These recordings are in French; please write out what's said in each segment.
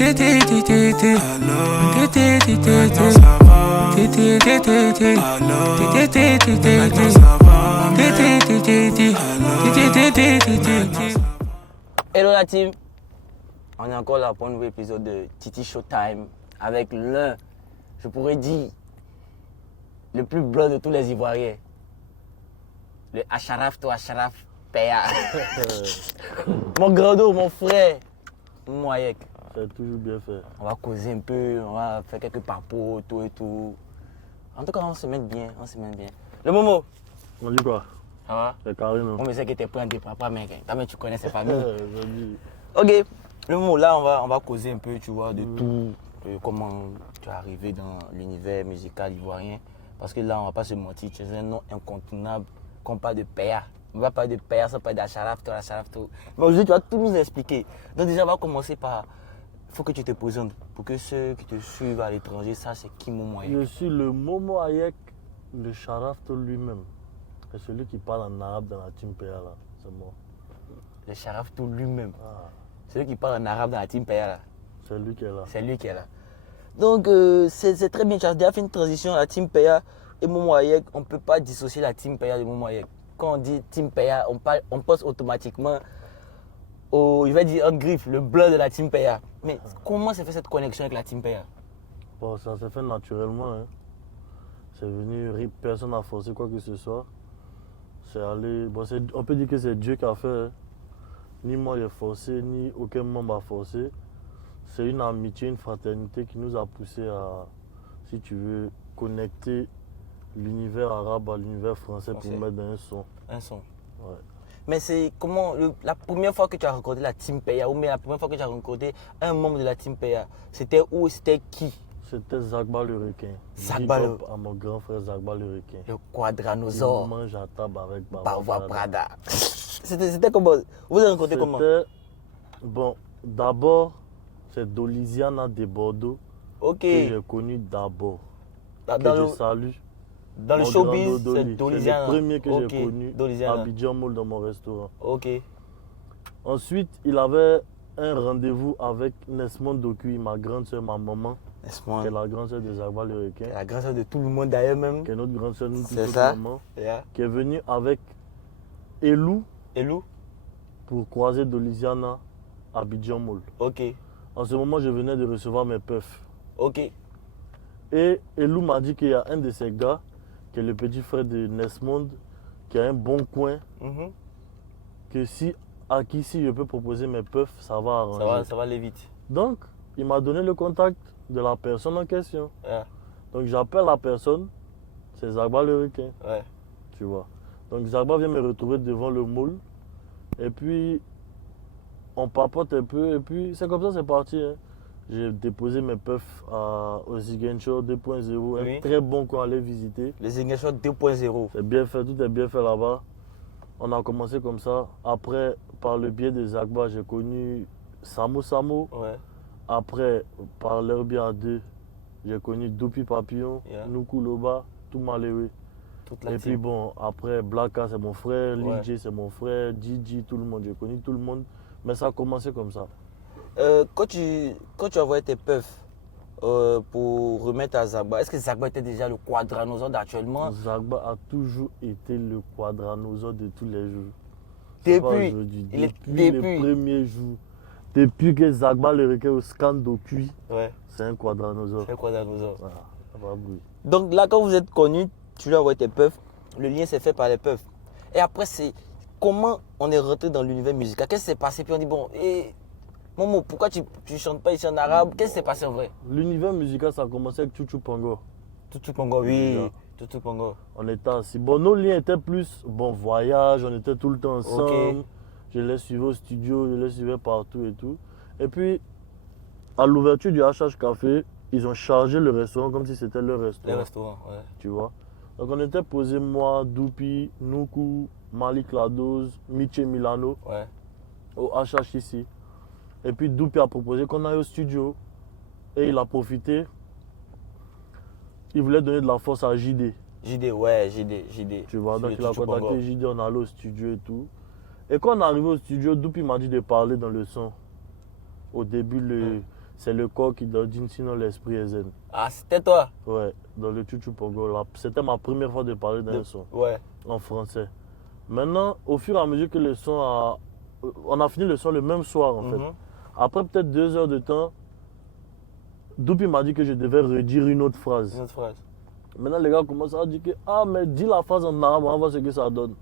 Hello la team, on est encore là pour un nouvel épisode de Titi Showtime avec l'un, je pourrais dire, le plus blanc de tous les Ivoiriens, le Acharaf to Acharaf Peya. Mon grand dos, mon frère, mon Ayek. C'est toujours bien fait. On va causer un peu, on va faire quelques papos, tout et tout. En tout cas, on se met bien, Le Momo. On dit quoi? Ça va? C'est carré, non? On me sait que t'es prêt à des papas, mec. Toi, tu connais ces familles. Vas-y. Ok, le Momo, là, on va causer un peu, tu vois, de tout. De comment tu es arrivé dans l'univers musical ivoirien. Parce que là, on va pas se mentir, tu es un nom incontournable qu'on parle de Peya. On va parler de Peya, ça parle d'Acharaf, tout. Mais aujourd'hui, tu vas tout nous expliquer. Donc déjà, on va commencer par... Il faut que tu te présentes pour que ceux qui te suivent à l'étranger sachent c'est qui Momo Ayek. Je suis le Momo Ayek, le Charafto lui-même. C'est celui qui parle en arabe dans la team Peya là. C'est moi. Le Charafto lui-même. Ah, Celui qui parle en arabe dans la team Peya là. c'est lui qui est là. C'est lui qui est là. Donc c'est très bien, tu as déjà fait une transition à la team Peya et Momo Ayek. On ne peut pas dissocier la team Peya de Momo Ayek. Quand on dit team Peya, on pense automatiquement au, je vais dire en griffe, le blanc de la team Peya. Mais comment s'est fait cette connexion avec la team Peya? Bon, ça s'est fait naturellement. Hein. C'est venu, personne n'a forcé quoi que ce soit. C'est allé. Bon, on peut dire que c'est Dieu qui a fait. Hein. Ni moi j'ai forcé, ni aucun membre a forcé. C'est une amitié, une fraternité qui nous a poussé à, si tu veux, connecter l'univers arabe à l'univers français pour mettre dans un son. Un son. Ouais. Mais c'est comment, la première fois que tu as rencontré la team Peya, ou bien la première fois que tu as rencontré un membre de la team Peya, c'était où, c'était qui? C'était Zagba le requin. Zagba le... À mon grand frère Zagba le requin. Le quadranosaure. Il mange à table avec Bava Prada. C'était comment? Vous avez rencontré comment? Bon, d'abord, c'est Doliziana de Bordeaux que j'ai connu d'abord. Que je salue. Dans le showbiz, c'est C'est Doliziana. le premier que j'ai connu à Abidjan Mall dans mon restaurant. Ok. Ensuite, il avait un rendez-vous avec Nesmond Dokuy, ma grande soeur, ma maman. Nesmond. Qui est la grande soeur de Zagba le requin. La grande soeur de tout le monde d'ailleurs même. Qui est notre grande soeur, nous c'est ça. Maman. Yeah. Qui est venue avec Elou. Elou. Pour croiser Doliziana à Abidjan Mall. Ok. En ce moment, je venais de recevoir mes puffs. Ok. Et Elou m'a dit qu'il y a un de ces gars, qui est le petit frère de Nesmond, qui a un bon coin, que si je peux proposer mes puffs, ça va arranger. Ça va aller vite. Donc, il m'a donné le contact de la personne en question. Yeah. Donc, j'appelle la personne, c'est Zagba le requin. Ouais. Tu vois. Donc, Zagba vient me retrouver devant le moule. Et puis, on papote un peu. Et puis, c'est comme ça, c'est parti. Hein. J'ai déposé mes puffs au Ziguinchor 2.0, un très bon coin à aller visiter. Le Ziguinchor 2.0. C'est bien fait, tout est bien fait là-bas. On a commencé comme ça. Après, par le biais de Zagba, j'ai connu Samo Samo. Ouais. Après, par leur biais à deux, j'ai connu Doupi Papillon, Nuku Loba, tout Maléwe. Et puis bon, après, Blacka, c'est mon frère, Lil J, c'est mon frère, Gigi, tout le monde. J'ai connu tout le monde. Mais ça a commencé comme ça. Quand tu envoyais tes puffs pour remettre à Zagba, est-ce que Zagba était déjà le quadranosaure d'actuellement? Zagba a toujours été le quadranosaure de tous les jours. Depuis le premier jour. Depuis que Zagba le requin au scan d'Okuy, c'est un quadranosaure. C'est un quadranosaure. Voilà. Donc là, quand vous êtes connus, tu lui as envoyé tes puffs, le lien s'est fait par les puffs. Et après, c'est comment on est rentré dans l'univers musical? Qu'est-ce qui s'est passé? Puis on dit, bon, Momo, pourquoi tu ne chantes pas ici en arabe? Qu'est-ce qui s'est passé en vrai? L'univers musical, ça a commencé avec Chouchou Pongo. Chouchou Pongo, oui. Chouchou Pongo. On était assis. Bon, nos liens étaient plus, bon, voyage, on était tout le temps ensemble. Okay. Je les suivais au studio, je les suivais partout et tout. Et puis, à l'ouverture du HH Café, ils ont chargé le restaurant comme si c'était leur restaurant. Le restaurant, ouais. Tu vois? Donc, on était posés, moi, Doupi, Nuku, Malik Ladoz, Miche Milano, au HH ici. Et puis Doupi a proposé qu'on aille au studio. Et il a profité. Il voulait donner de la force à JD. JD. Tu vois, donc il a contacté JD, on allait au studio et tout. Et quand on est arrivé au studio, Doupi m'a dit de parler dans le son. Au début, c'est le corps qui donne, sinon l'esprit est zen. Ah, c'était toi? Ouais, dans le Chuchu Pogo, là, c'était ma première fois de parler d'un son Ouais. en français. Maintenant, au fur et à mesure que le son a... On a fini le son le même soir, en fait. Mhm. Après peut-être 2 heures de temps, Doupi m'a dit que je devais redire une autre phrase. Une autre phrase. Maintenant, les gars commencent à dire que ah, mais dis la phrase en arabe, on va voir ce que ça donne.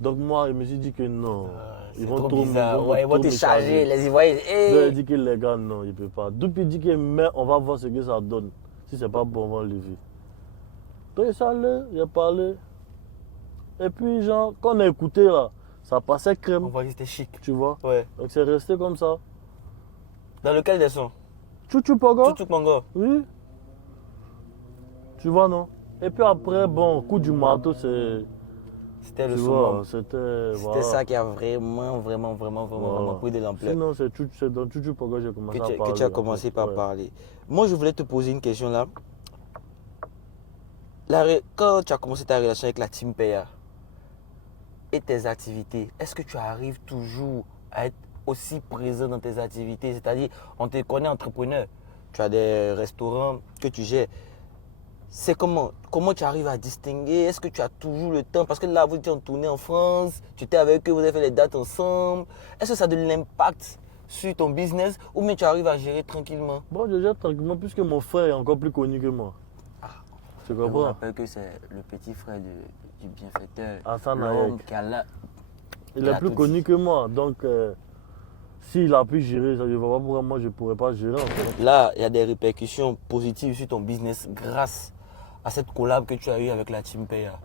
Donc, moi, je me suis dit que non. C'est trop bizarre. Ouais, ils vont trop te me charger, les Ivoiriens. Je leur ai dit que les gars, non, il ne peut pas. Doupi dit que mais on va voir ce que ça donne. Si c'est pas bon, on va lever. Donc, il s'est allé, il a parlé. Et puis, genre, quand on a écouté là, ça passait crème, On voit que c'était chic. tu vois. Ouais. Donc, c'est resté comme ça. Dans lequel des sons? Chuchu Pogo. Tutu Pongo. Oui. Tu vois, non? Et puis après, bon, coup du marteau, c'est. C'était le Tu vois, summum. c'était. C'était Voilà. ça qui a vraiment pris de l'ampleur. Sinon, c'est dans Chuchu Pogo que j'ai commencé à Que parler. tu as en commencé fait. par Ouais. parler. Moi, je voulais te poser une question là. Quand tu as commencé ta relation avec la Team Paya et tes activités, est-ce que tu arrives toujours à être aussi présent dans tes activités? C'est-à-dire, on te connaît entrepreneur, tu as des restaurants que tu gères. C'est comment tu arrives à distinguer? Est-ce que tu as toujours le temps? Parce que là, vous étiez en tournée en France, tu étais avec eux, vous avez fait les dates ensemble. Est-ce que ça a de l'impact sur ton business ou bien tu arrives à gérer tranquillement? Bon, je gère tranquillement puisque mon frère est encore plus connu que moi. Tu Je vous comprends? rappelle que c'est le petit frère du bienfaiteur. Hassan L'homme Hayek. qui a là. Il Il a est plus tout connu dit. que moi. Donc, s'il a pu gérer, ça ne vois pas pourquoi moi je ne pourrais pas gérer. En fait. Là, il y a des répercussions positives sur ton business grâce à cette collab que tu as eue avec la Team Paya.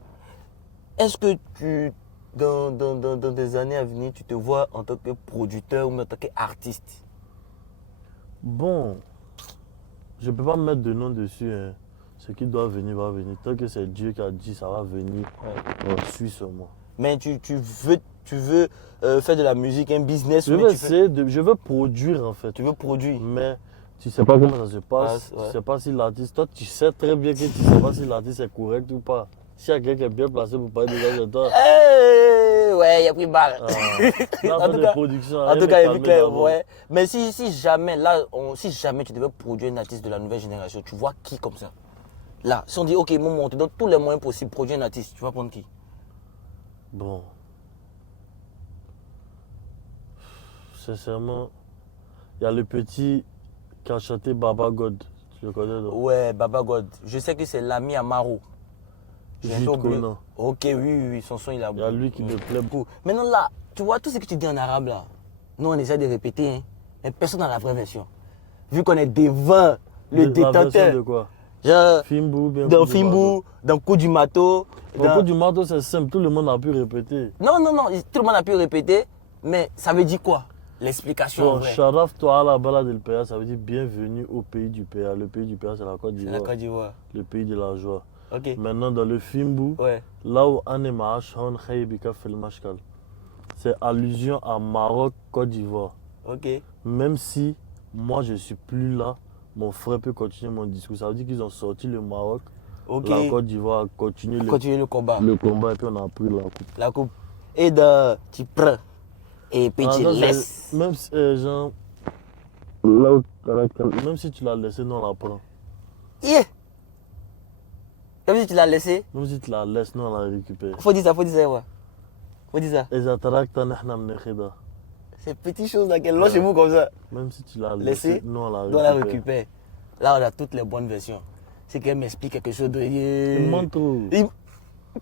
Est-ce que dans des années à venir, tu te vois en tant que producteur ou en tant qu'artiste? Bon, je ne peux pas mettre de nom dessus. Hein. Ce qui doit venir va venir. Tant que c'est Dieu qui a dit ça va venir, on suit sur moi. Mais tu veux faire de la musique un business Je ou veux essayer je veux produire en fait. tu veux produire? Mais tu sais pas comment ça se passe. Ouais. Tu sais pas si l'artiste, toi tu sais très bien que tu sais pas si l'artiste est correct ou pas. S'il y a quelqu'un qui est bien placé pour parler de ça, c'est toi. Ouais, il a pris balle. Là, En pas tout de cas- production. En rien tout de cas, il est calmer clair, d'abord. ouais. Mais si jamais, si jamais tu devais produire un artiste de la nouvelle génération, tu vois qui comme ça? Là, si on dit, ok, Momo, on te donne tous les moyens possibles pour produire un artiste, tu vas prendre qui? Bon. Sincèrement, il y a le petit qui a chanté Baba God. Tu le connais, non? Ouais, Baba God. Je sais que c'est l'ami Amaro. J'ai un peu Jude oublié. Conan. Ok, oui, son son, il a Il y a lui qui me plaît beaucoup. beaucoup. Maintenant là, tu vois, tout ce que tu dis en arabe là, nous on essaie de répéter, hein, mais personne n'a la vraie version. Vu qu'on est devant le La version de détenteur. quoi? Genre, Fimbu, bien dans Coup du Fimbu, dans Coup du Mato. Marteau. Au coup du marteau, c'est simple. Tout le monde a pu répéter. Non, tout le monde a pu répéter, mais ça veut dire quoi? L'explication en Bon, vrai. Sharaf toi à la balade del PA, ça veut dire bienvenue au pays du PA. Le pays du PA, c'est la Côte C'est la d'Ivoire. Côte d'Ivoire. Le pays de la joie. Ok. Maintenant, dans le Fimbu, Ouais. là où Anema Ashon Khaybika fait le mashkal, c'est allusion à Maroc, Côte d'Ivoire. Ok. Même si moi je suis plus là, mon frère peut continuer mon discours. Ça veut dire qu'ils ont sorti le Maroc, Ok. la Côte d'Ivoire a continué Continuer le combat. le combat et puis on a pris la coupe. La coupe. Et tu prends. Et puis tu Ah, ça, laisses. même si, genre, là où même si tu l'as laissé, nous on la prend. Yeah. Comme si tu l'as laissé. Même si tu la laisses, nous on la récupère. Faut dire ça, ouais. Faut dire ça. إذا تركت نحن بناخدها. Ces petites choses là qu'elle lance chez vous comme ça. Même si tu l'as Laissé, laissé, nous on la nous on la récupère. récupère. Là, on a toutes les bonnes versions. C'est qu'elle m'explique quelque chose de. Il ment trop.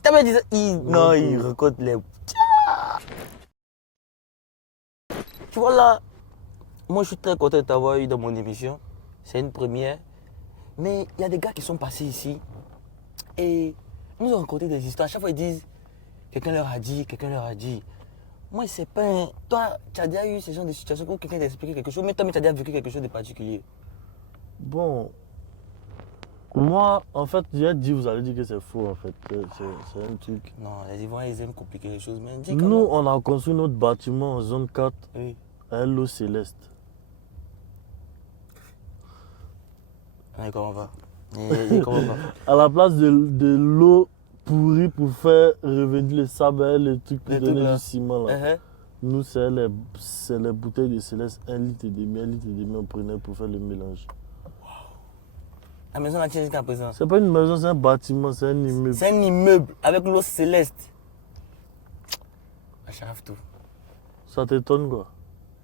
T'as même dit ça? Non, montre il tout. raconte les. Tu vois là, moi je suis très content de t'avoir eu dans mon émission. C'est une première. Mais il y a des gars qui sont passés ici et ils nous ont raconté des histoires. À chaque fois ils disent quelqu'un leur a dit, quelqu'un leur a dit. Moi c'est pas un... Toi, tu as déjà eu ce genre de situation où quelqu'un t'a expliqué quelque chose, mais toi, tu as déjà vécu quelque chose de particulier. Bon, moi, en fait, j'ai dit, vous allez dire que c'est faux, en fait. C'est un truc. Non, les Ivoiriens, ils aiment compliquer les choses, mais dis quand Nous, même. on a construit notre bâtiment en zone 4 Oui. à l'eau céleste. Et comment on va? Et comment on va? À la place de l'eau pourrie pour faire revenir le sable, les trucs pour Les donner trucs là. du ciment, là. Nous, c'est les bouteilles de Céleste, 1,5 litre, on prenait pour faire le mélange. La maison la tienne jusqu'à présent. C'est pas une maison, c'est un bâtiment, c'est un immeuble. C'est un immeuble avec l'eau céleste. J'arrive tout. Ça t'étonne quoi?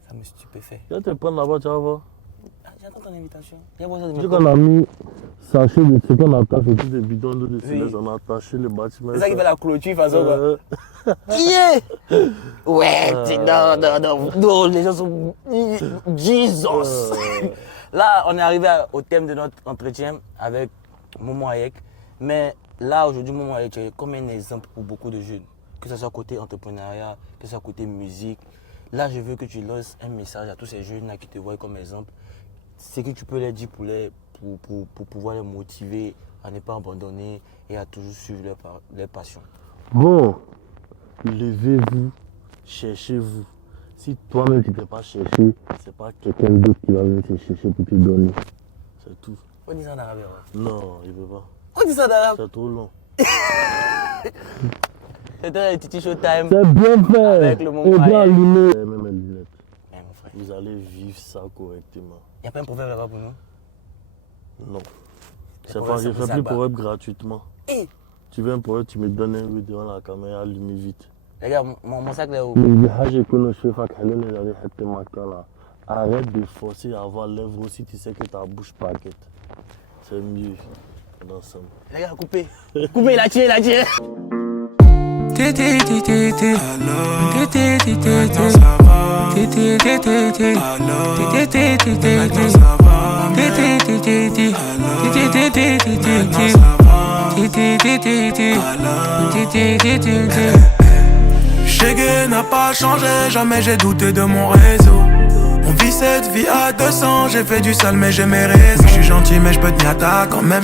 Ça me stupéfait. Je vais te prendre là-bas, tu vas voir. J'attends ton invitation. J'ai besoin de Tu sais qu'on a mis sachet de ce qu'on attache autour des bidons d'eau de Céleste, on a attaché le bâtiment. C'est ça qui fait la clôture façon quoi. Yeah! Ouais, non, les gens sont. Jesus! Là, on est arrivé au thème de notre entretien avec Momo Hayek. Mais là, aujourd'hui, Momo Hayek est comme un exemple pour beaucoup de jeunes. Que ce soit côté entrepreneuriat, que ce soit côté musique. Là, je veux que tu lances un message à tous ces jeunes-là qui te voient comme exemple. C'est que tu peux leur dire pour pouvoir les motiver à ne pas abandonner et à toujours suivre leur passion. Bon, levez-vous, cherchez-vous. Si toi-même tu ne t'es pas cherché, c'est pas quelqu'un d'autre qui va venir te chercher pour te donner. C'est tout. On dit ça en arabe, ouais. Non, il ne peut pas. On dit ça en arabe. C'est trop long. C'était un petit showtime. C'est bien fait. Avec le Momo Et bien Hayek. allumé. Même les lunettes. Eh, mon frère. Vous allez vivre ça correctement. Il n'y a pas un proverbe là-bas pour nous? Non. C'est proverbes, pas, je c'est pour fais ça, plus bah. proverbe gratuitement. Eh, Tu veux un proverbe, tu me donnes un oui devant la caméra, allumé vite. les gars, mon sac là où? Arrête de forcer à avoir lèvres aussi, tu sais que ta bouche paquette. C'est mieux d'ensemble. Les gars, coupez. Coupez, il a tiré, il a tiré. Chegué n'a pas changé, jamais j'ai douté de mon réseau. On vit cette vie à 200, j'ai fait du sale mais j'ai mes raisons. Je suis gentil mais je peux tenir à ta quand même.